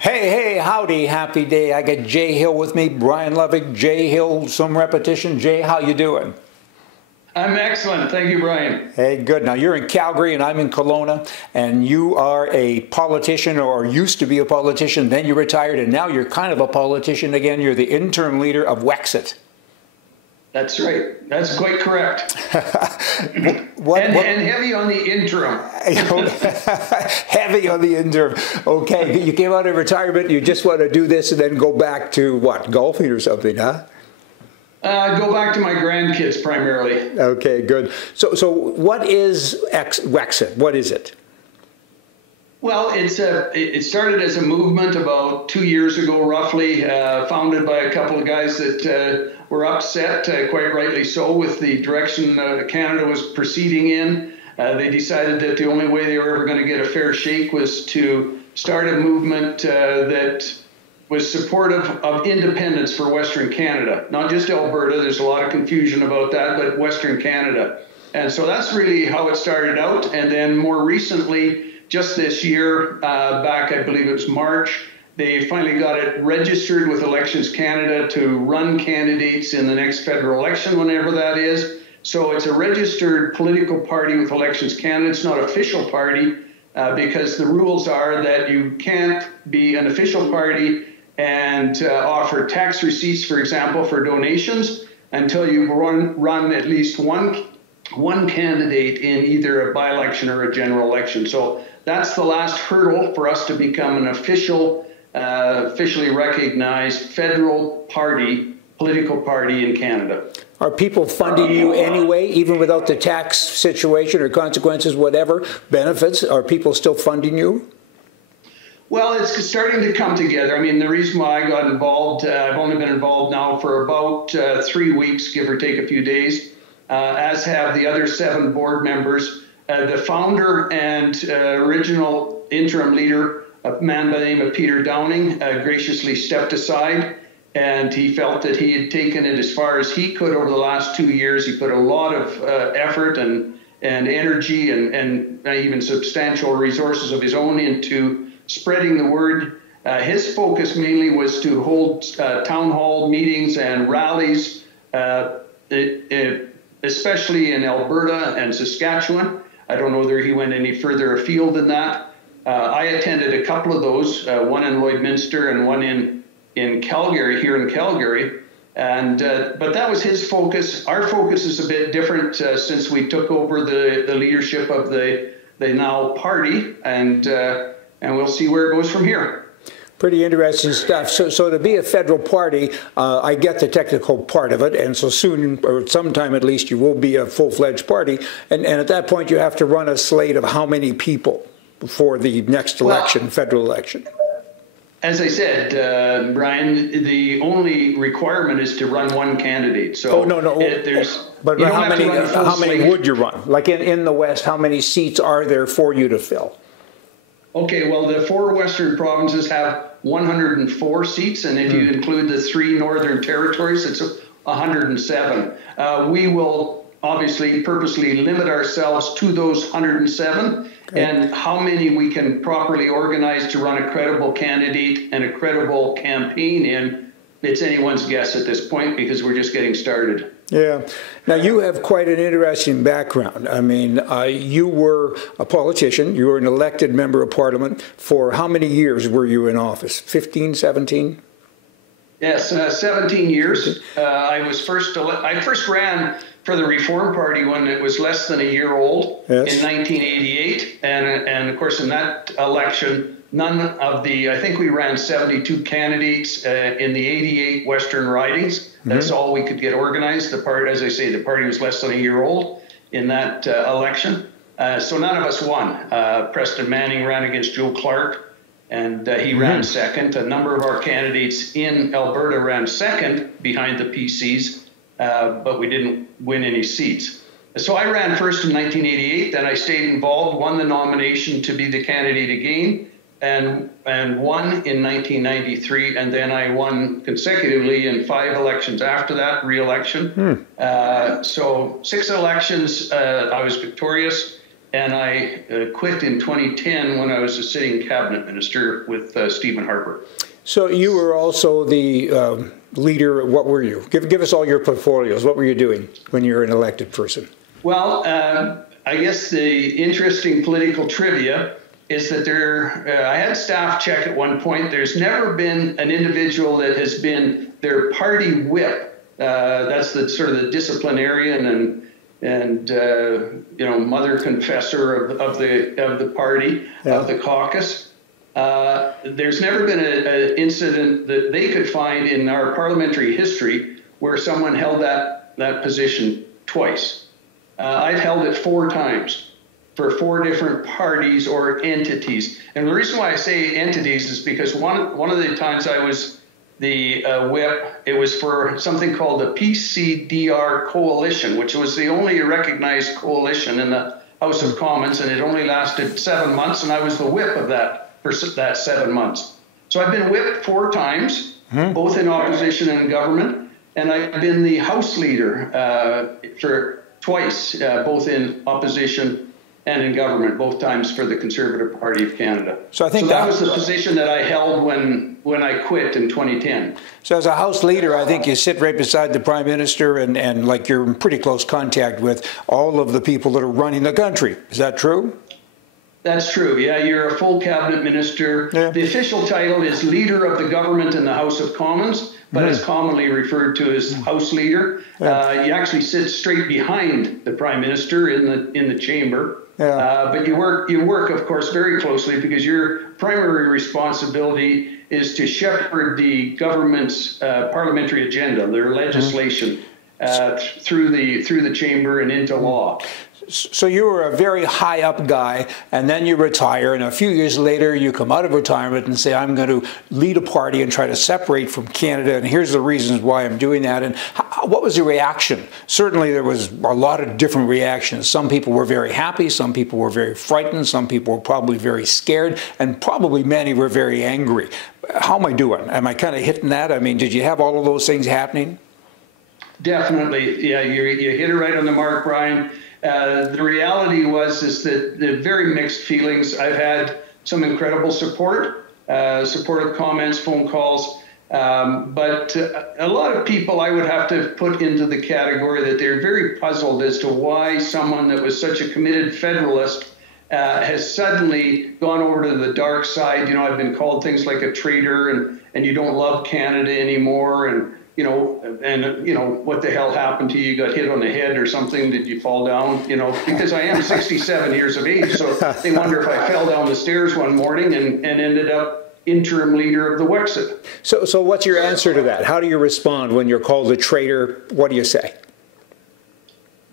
Hey, howdy, happy day. I got Jay Hill with me, Brian Lovick, Jay Hill, some repetition. Jay, how you doing? I'm excellent. Thank you, Brian. Hey, good. Now, you're in Calgary and I'm in Kelowna, and you are a politician or used to be a politician, then you retired, and now you're kind of a politician again. You're the interim leader of Wexit. That's right. That's quite correct. And heavy on the interim. Heavy on the interim. Okay, you came out of retirement, you just want to do this and then go back to what, golfing or something, huh? Go back to my grandkids primarily. Okay, good. So what is Wexit? What is it? Well, it started as a movement about 2 years ago, roughly, founded by a couple of guys that were upset, quite rightly so, with the direction Canada was proceeding in. They decided that the only way they were ever going to get a fair shake was to start a movement that was supportive of independence for Western Canada, not just Alberta. There's a lot of confusion about that, but Western Canada. And so that's really how it started out. And then more recently, just this year, back, I believe it was March, they finally got it registered with Elections Canada to run candidates in the next federal election, whenever that is. So it's a registered political party with Elections Canada. It's not an official party because the rules are that you can't be an official party and offer tax receipts, for example, for donations until you run at least one candidate in either a by-election or a general election. So that's the last hurdle for us to become an officially recognized federal party, political party in Canada. Are people funding you anyway, even without the tax situation or consequences, whatever, benefits? Are people still funding you? Well, it's starting to come together. I mean, the reason why I got involved, I've only been involved now for about 3 weeks, give or take a few days, as have the other 7 board members. The founder and original interim leader, a man by the name of Peter Downing, graciously stepped aside, and he felt that he had taken it as far as he could over the last 2 years. He put a lot of effort and energy and even substantial resources of his own into spreading the word. His focus mainly was to hold town hall meetings and rallies, especially in Alberta and Saskatchewan. I don't know whether he went any further afield than that. I attended a couple of those, one in Lloydminster and one in Calgary, here in Calgary. And but that was his focus. Our focus is a bit different since we took over the leadership of the now party, and we'll see where it goes from here. Pretty interesting stuff. So to be a federal party, I get the technical part of it, and so soon, or sometime at least, you will be a full-fledged party. And at that point, you have to run a slate of how many people for the next election, federal election? As I said, Brian, the only requirement is to run one candidate. So but how many would you run? Like in the West, how many seats are there for you to fill? Okay, well, the 4 Western provinces have 104 seats, and if you include the 3 Northern territories, it's 107. We will obviously purposely limit ourselves to those 107, and how many we can properly organize to run a credible candidate and a credible campaign in, it's anyone's guess at this point because we're just getting started. Yeah. Now, you have quite an interesting background. I mean, you were a politician. You were an elected member of parliament. For how many years were you in office? 15, 17? Yes, 17 years. I first ran for the Reform Party when it was less than a year old in 1988. And of course, in that election, none of I think we ran 72 candidates in the 88 Western ridings. That's all we could get organized. As I say, the party was less than a year old in that election. So none of us won. Preston Manning ran against Joe Clark, and he ran second. A number of our candidates in Alberta ran second behind the PCs, but we didn't win any seats. So I ran first in 1988, then I stayed involved, won the nomination to be the candidate again, and won in 1993, and then I won consecutively in 5 elections after that, re-election. So 6 elections, I was victorious. and I quit in 2010 when I was a sitting cabinet minister with Stephen Harper. So you were also the leader. What were you? Give us all your portfolios. What were you doing when you were an elected person? Well, I guess the interesting political trivia is that I had staff check at one point. There's never been an individual that has been their party whip. That's the sort of the disciplinarian and mother confessor of the party, of the caucus. There's never been an incident that they could find in our parliamentary history where someone held that position twice. I've held it 4 times for 4 different parties or entities. And the reason why I say entities is because one of the times I was the whip, it was for something called the PCDR Coalition, which was the only recognized coalition in the House of Commons, and it only lasted 7 months, and I was the whip of that for that 7 months. So I've been whipped 4 times, both in opposition and in government, and I've been the House leader for twice, both in opposition and in government, both times for the Conservative Party of Canada. So I think that was the position that I held when I quit in 2010. So as a House leader, I think you sit right beside the Prime Minister and like you're in pretty close contact with all of the people that are running the country. Is that true? That's true. Yeah, you're a full cabinet minister. Yeah. The official title is Leader of the Government in the House of Commons, but it's commonly referred to as House Leader. Yeah. You actually sit straight behind the Prime Minister in the chamber. Yeah. But you work, of course, very closely because your primary responsibility is to shepherd the government's parliamentary agenda, their legislation, through the chamber and into law. So you were a very high up guy, and then you retire, and a few years later you come out of retirement and say, I'm going to lead a party and try to separate from Canada, and here's the reasons why I'm doing that. And what was the reaction? Certainly there was a lot of different reactions. Some people were very happy, some people were very frightened, some people were probably very scared, and probably many were very angry. How am I doing? Am I kind of hitting that? I mean, did you have all of those things happening? Definitely. Yeah, you hit it right on the mark, Brian. The reality is that the very mixed feelings. I've had some incredible support, supportive comments, phone calls, but a lot of people I would have to put into the category that they're very puzzled as to why someone that was such a committed federalist has suddenly gone over to the dark side. You know, I've been called things like a traitor and you don't love Canada anymore, and what the hell happened to you? You got hit on the head or something? Did you fall down? Because I am 67 years of age, so they wonder if I fell down the stairs one morning and ended up interim leader of the Wexit. So what's your answer to that? How do you respond when you're called a traitor? What do you say?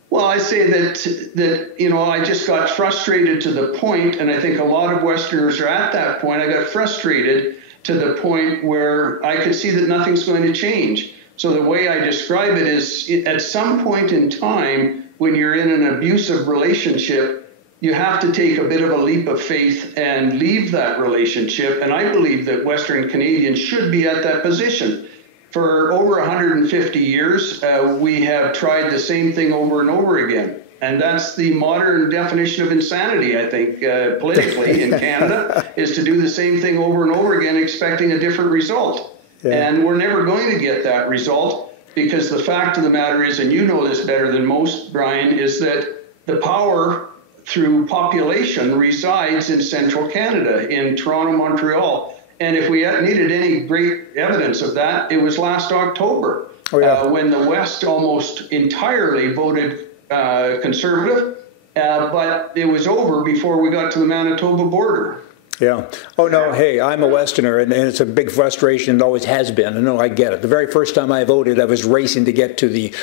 Well, I say that I just got frustrated to the point, and I think a lot of Westerners are at that point. I got frustrated to the point where I could see that nothing's going to change. So the way I describe it is, at some point in time, when you're in an abusive relationship, you have to take a bit of a leap of faith and leave that relationship. And I believe that Western Canadians should be at that position. For over 150 years, we have tried the same thing over and over again. And that's the modern definition of insanity, I think, politically in Canada, is to do the same thing over and over again, expecting a different result. Yeah. And we're never going to get that result, because the fact of the matter is, and you know this better than most, Brian, is that the power through population resides in central Canada, in Toronto, Montreal. And if we needed any great evidence of that, it was last October, when the West almost entirely voted Conservative, but it was over before we got to the Manitoba border. Yeah. Oh, no, hey, I'm a Westerner, and it's a big frustration. It always has been. I know, I get it. The very first time I voted, I was racing to get to the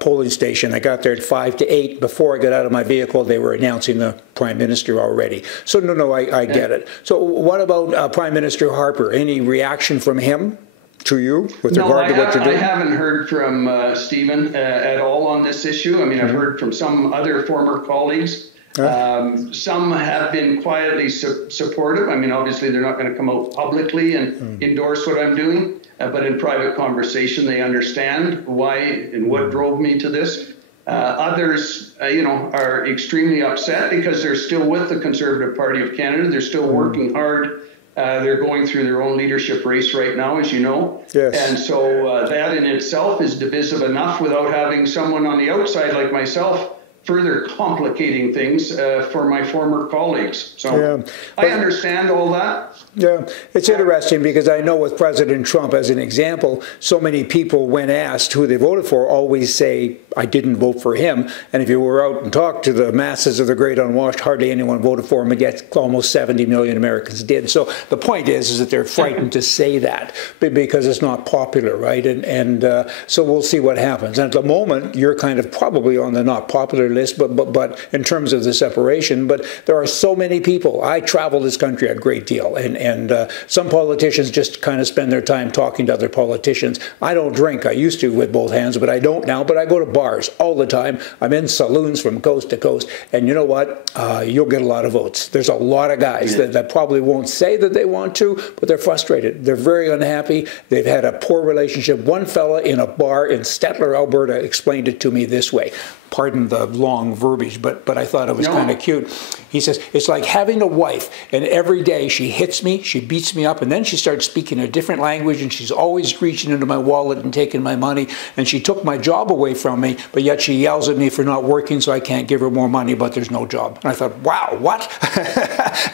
polling station. I got there at 5 to 8. Before I got out of my vehicle, they were announcing the Prime Minister already. So, no, I get it. So what about Prime Minister Harper? Any reaction from him to you with regard to what you're doing? I haven't heard from Stephen at all on this issue. I mean, I've heard from some other former colleagues. Some have been quietly supportive. I mean, obviously, they're not going to come out publicly and endorse what I'm doing, but in private conversation, they understand why and what drove me to this. Others, are extremely upset because they're still with the Conservative Party of Canada. They're still working hard. They're going through their own leadership race right now, as you know. Yes. And so that in itself is divisive enough without having someone on the outside like myself further complicating things for my former colleagues. So I understand all that. Yeah, it's interesting because I know with President Trump as an example, so many people, when asked who they voted for, always say, I didn't vote for him. And if you were out and talked to the masses of the great unwashed, hardly anyone voted for him, and yet almost 70 million Americans did. So the point is that they're frightened to say that because it's not popular, right? And so we'll see what happens. And at the moment, you're kind of probably on the not popular list, but in terms of the separation. But there are so many people. I travel this country a great deal, and some politicians just kind of spend their time talking to other politicians. I don't drink. I used to with both hands, but I don't now. But I go to bars all the time. I'm in saloons from coast to coast. And you know what? You'll get a lot of votes. There's a lot of guys that probably won't say that they want to, but they're frustrated. They're very unhappy. They've had a poor relationship. One fella in a bar in Stettler, Alberta, explained it to me this way. Pardon the long verbiage, but I thought it was kind of cute. He says, it's like having a wife, and every day she hits me, she beats me up, and then she starts speaking a different language, and she's always reaching into my wallet and taking my money, and she took my job away from me, but yet she yells at me for not working, so I can't give her more money, but there's no job. And I thought, wow, what?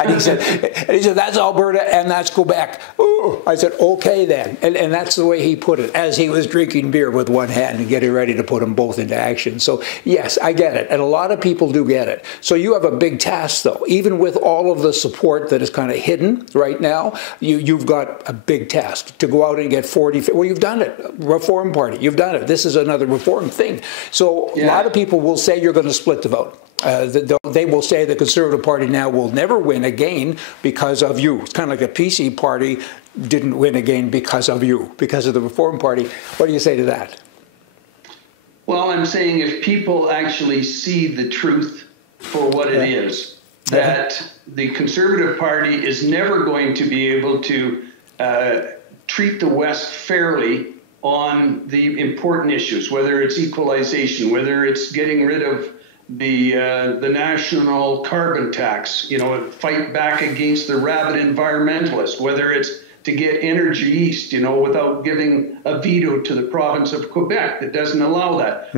and he said, that's Alberta, and that's Quebec. Ooh. I said, okay then. And that's the way he put it, as he was drinking beer with one hand and getting ready to put them both into action. So yes, I get it. And a lot of people do get it. So you have a big task, though. Even with all of the support that is kind of hidden right now, you've got a big task to go out and get 40. Well, you've done it. Reform Party. You've done it. This is another reform thing. So a lot of people will say you're going to split the vote. They will say the Conservative Party now will never win again because of you. It's kind of like a PC party didn't win again because of you, because of the Reform Party. What do you say to that? Well, I'm saying if people actually see the truth for what it is, that the Conservative Party is never going to be able to treat the West fairly on the important issues, whether it's equalization, whether it's getting rid of the national carbon tax, fight back against the rabid environmentalists, whether it's to get energy east, without giving a veto to the province of Quebec that doesn't allow that.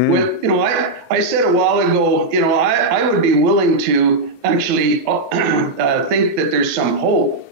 I said a while ago, I would be willing to actually think that there's some hope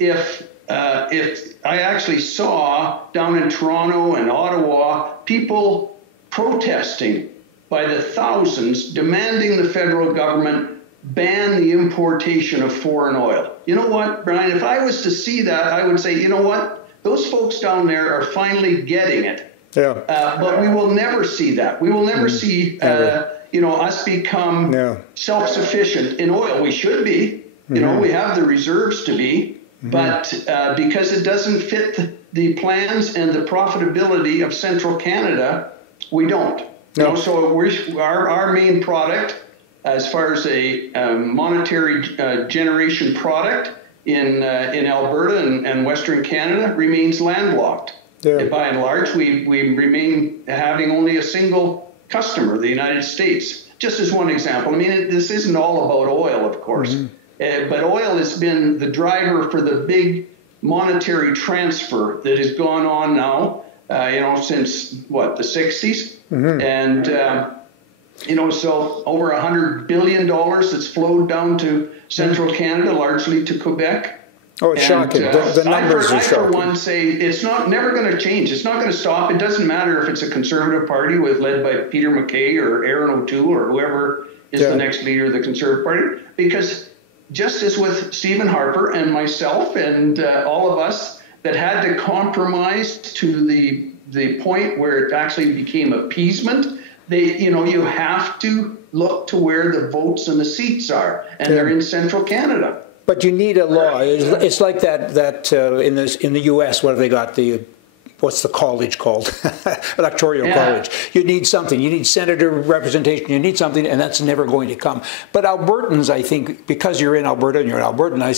if I actually saw down in Toronto and Ottawa people protesting by the thousands, demanding the federal government ban the importation of foreign oil. You know what, Brian, if I was to see that, I would say, you know what, those folks down there are finally getting it. Yeah. But we will never see that. We will never see, us become self-sufficient in oil. We should be. We have the reserves to be. But because it doesn't fit the plans and the profitability of central Canada, we don't. So our main product, as far as a monetary generation product in Alberta and Western Canada, remains landlocked. By and large, we remain having only a single customer, the United States. Just as one example. I mean, this isn't all about oil, of course. But oil has been the driver for the big monetary transfer that has gone on now, since, the 60s? And, so over $100 billion that's flowed down to central Canada, largely to Quebec. Oh, it's shocking. The numbers are shocking. I, for one, say it's never going to change. It's not going to stop. It doesn't matter if it's a Conservative Party led by Peter MacKay or Aaron O'Toole or whoever is the next leader of the Conservative Party, because just as with Stephen Harper and myself and all of us that had to compromise to the point where it actually became appeasement, you have to look to where the votes and the seats are, and they're in central Canada. But you need a law. It's like that in the U.S. What have they got? What's the college called? Electoral college. You need something. You need senator representation. You need something, and that's never going to come. But Albertans, I think, because you're in Alberta and you're an Albertan, I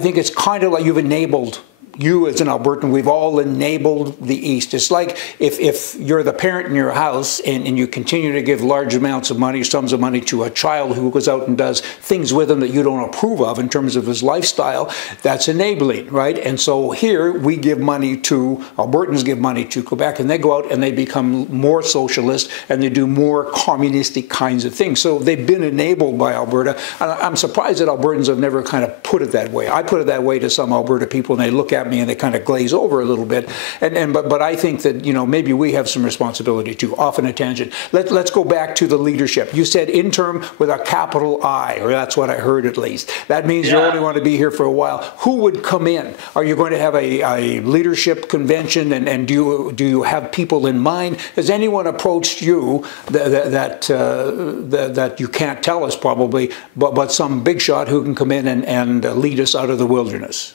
think it's kind of like you've enabled you as an Albertan, we've all enabled the East. It's like if you're the parent in your house and you continue to give large amounts of money, sums of money to a child who goes out and does things with him that you don't approve of in terms of his lifestyle, that's enabling, right? And so here we give money to, Albertans give money to Quebec, and they go out and they become more socialist and they do more communistic kinds of things. So they've been enabled by Alberta. And I'm surprised that Albertans have never kind of put it that way. I put it that way to some Alberta people, and they look at me and they kind of glaze over a little bit. But I think that, you know, maybe we have some responsibility too. Off on a tangent. Let's go back to the leadership. You said interim with a capital I, or that's what I heard at least. That means you only want to be here for a while. Who would come in? Are you going to have a leadership convention, and do you have people in mind? Has anyone approached you that you can't tell us probably, but some big shot who can come in and lead us out of the wilderness?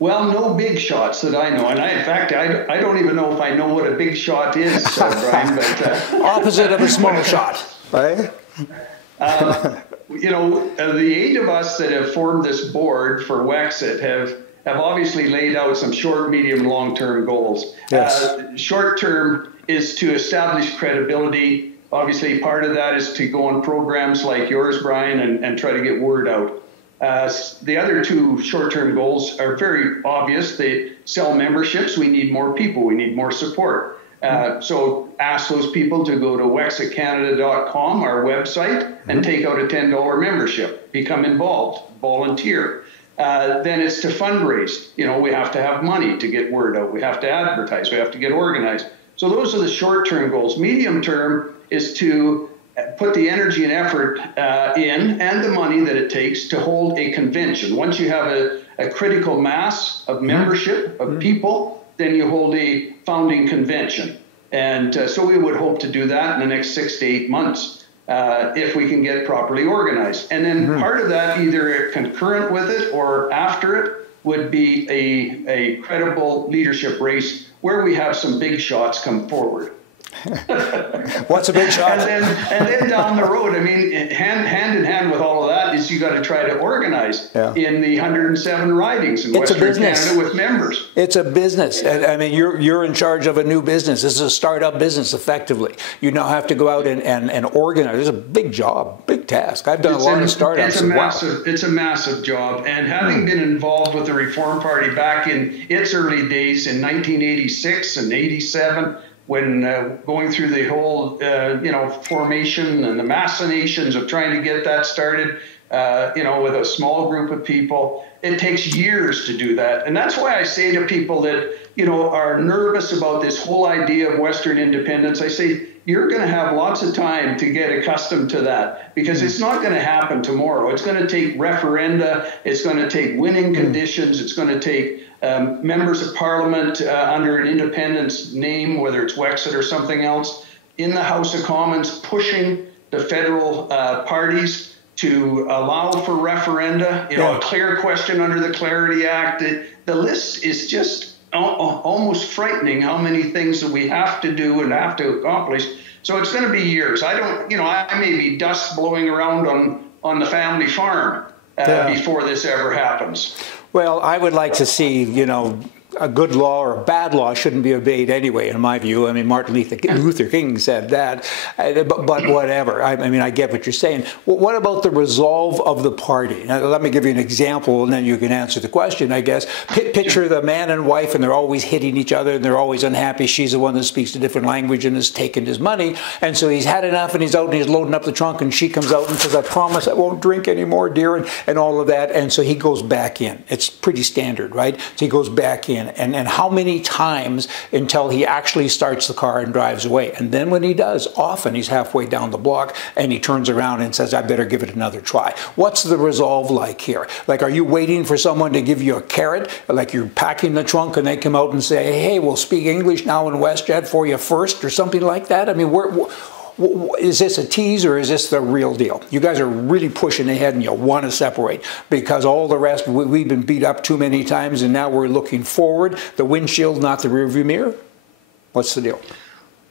Well, no big shots that I know, and in fact, I don't even know if I know what a big shot is, Brian. But opposite of a small shot, right? You know, the 8 of us that have formed this board for Wexit have obviously laid out some short, medium, long-term goals. Yes. Short-term is to establish credibility. Obviously, part of that is to go on programs like yours, Brian, and try to get word out. The other 2 short-term goals are very obvious. They sell memberships. We need more people. We need more support. So ask those people to go to wexitcanada.com, our website, and take out a $10 membership. Become involved. Volunteer. Then it's to fundraise. You know, we have to have money to get word out. We have to advertise. We have to get organized. So those are the short-term goals. Medium term is to put the energy and effort in, and the money that it takes to hold a convention. Once you have a critical mass of membership, of people, then you hold a founding convention. And so we would hope to do that in the next 6 to 8 months if we can get properly organized. And then part of that, either concurrent with it or after it, would be a credible leadership race where we have some big shots come forward. What's a big shot? And then down the road, I mean, hand in hand with all of that is you got to try to organize in the 107 ridings in Western Canada with members. It's a business. And, I mean, you're in charge of a new business. This is a startup business, effectively. You now have to go out and organize. It's a big job, big task. I've done a lot of startups. It's a massive job. And having been involved with the Reform Party back in its early days in 1986 and 87, when going through the whole, formation and the machinations of trying to get that started, with a small group of people, it takes years to do that. And that's why I say to people that, are nervous about this whole idea of Western independence, I say, you're going to have lots of time to get accustomed to that, because it's not going to happen tomorrow. It's going to take referenda. It's going to take winning conditions. It's going to take members of Parliament under an independence name, whether it's Wexit or something else, in the House of Commons pushing the federal parties to allow for referenda, a clear question under the Clarity Act. The list is just almost frightening how many things that we have to do and have to accomplish. So it's going to be years. I may be dust blowing around on the family farm before this ever happens. Well, I would like to see, a good law or a bad law shouldn't be obeyed anyway, in my view. I mean, Martin Luther King said that, but whatever. I mean, I get what you're saying. What about the resolve of the party? Now, let me give you an example, and then you can answer the question, I guess. Picture the man and wife, and they're always hitting each other, and they're always unhappy. She's the one that speaks a different language and has taken his money, and so he's had enough, and he's out, and he's loading up the trunk, and she comes out and says, I promise I won't drink anymore, dear, and all of that, and so he goes back in. It's pretty standard, right? So he goes back in. And how many times until he actually starts the car and drives away? And then when he does, often he's halfway down the block and he turns around and says, I better give it another try. What's the resolve like here? Like, are you waiting for someone to give you a carrot? Like you're packing the trunk and they come out and say, hey, we'll speak English now in WestJet for you first, or something like that? I mean, is this a tease or is this the real deal? You guys are really pushing ahead and you want to separate, because all the rest, we've been beat up too many times and now we're looking forward, the windshield, not the rearview mirror. What's the deal?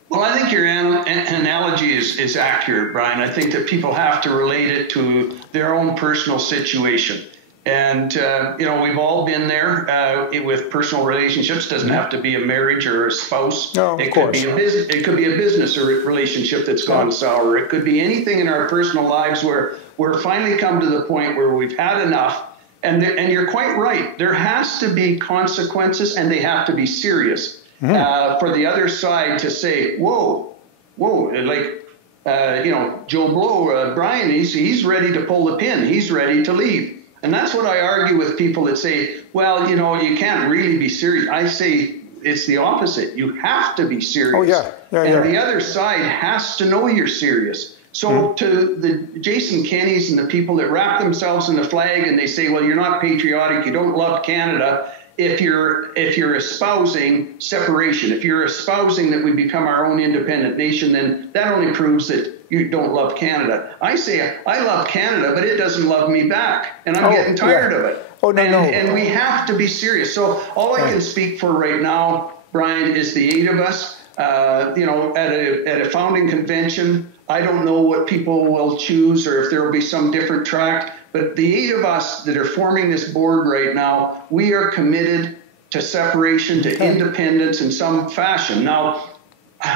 Well, I think your analogy is accurate, Brian. I think that people have to relate it to their own personal situation. And, you know, we've all been there with personal relationships. Doesn't have to be a marriage or a spouse. No, it could be a business. It could be a business or relationship that's gone sour. It could be anything in our personal lives where we're finally come to the point where we've had enough. And you're quite right. There has to be consequences, and they have to be serious for the other side to say, whoa, like, you know, Joe Blow, Brian, he's ready to pull the pin. He's ready to leave. And that's what I argue with people that say, well, you know, you can't really be serious. I say it's the opposite. You have to be serious. Oh, yeah. And the other side has to know you're serious. So to the Jason Kennys and the people that wrap themselves in the flag and they say, well, you're not patriotic, you don't love Canada, if you're espousing separation, if you're espousing that we become our own independent nation, then that only proves that you don't love Canada. I say I love Canada, but it doesn't love me back, and I'm getting tired of it. Oh, no. And we have to be serious. So all I can speak for right now, Brian, is the 8 of us. You know, at a founding convention, I don't know what people will choose or if there will be some different track. But the 8 of us that are forming this board right now, we are committed to separation, to independence in some fashion. Now,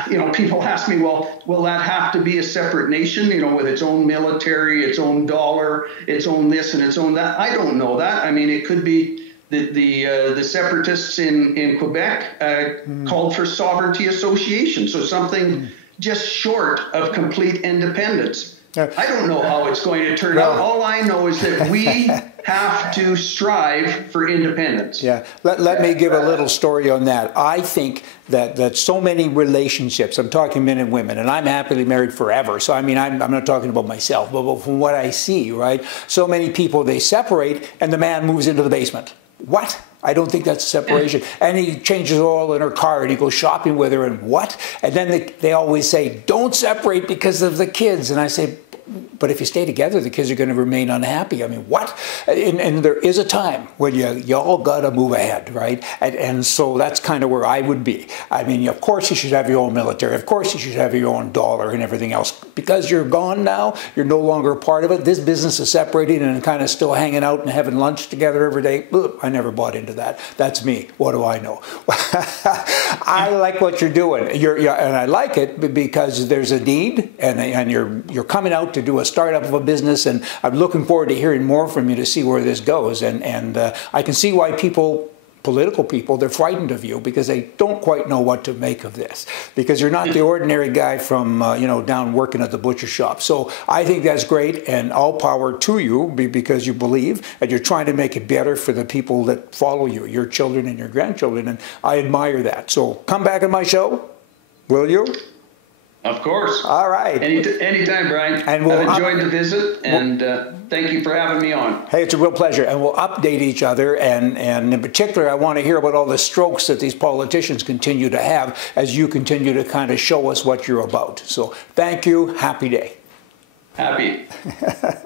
you know, people ask me, well, will that have to be a separate nation, you know, with its own military, its own dollar, its own this and its own that? I don't know that. I mean, it could be the separatists in Quebec called for sovereignty association, so something just short of complete independence. I don't know how it's going to turn out. All I know is that we have to strive for independence. Yeah. Let me give a little story on that. I think that so many relationships, I'm talking men and women, and I'm happily married forever. So, I mean, I'm not talking about myself, but from what I see, right? So many people, they separate and the man moves into the basement. What? I don't think that's a separation. And he changes oil in her car and he goes shopping with her and what? And then they always say, don't separate because of the kids. And I say, but if you stay together, the kids are going to remain unhappy. I mean, what? And there is a time when you all got to move ahead, right? And so that's kind of where I would be. I mean, of course you should have your own military. Of course you should have your own dollar and everything else. Because you're gone now, you're no longer a part of it. This business is separating and kind of still hanging out and having lunch together every day. I never bought into that. That's me. What do I know? I like what you're doing. And I like it because there's a need and you're coming out to do a startup of a business, and I'm looking forward to hearing more from you to see where this goes. And I can see why political people, they're frightened of you because they don't quite know what to make of this. Because you're not the ordinary guy from, you know, down working at the butcher shop. So I think that's great, and all power to you because you believe and you're trying to make it better for the people that follow you, your children and your grandchildren. And I admire that. So come back on my show, will you? Of course. All right. Anytime, Brian. And I've enjoyed the visit, and thank you for having me on. Hey, it's a real pleasure. And we'll update each other. And in particular, I want to hear about all the strokes that these politicians continue to have as you continue to kind of show us what you're about. So thank you. Happy day. Happy.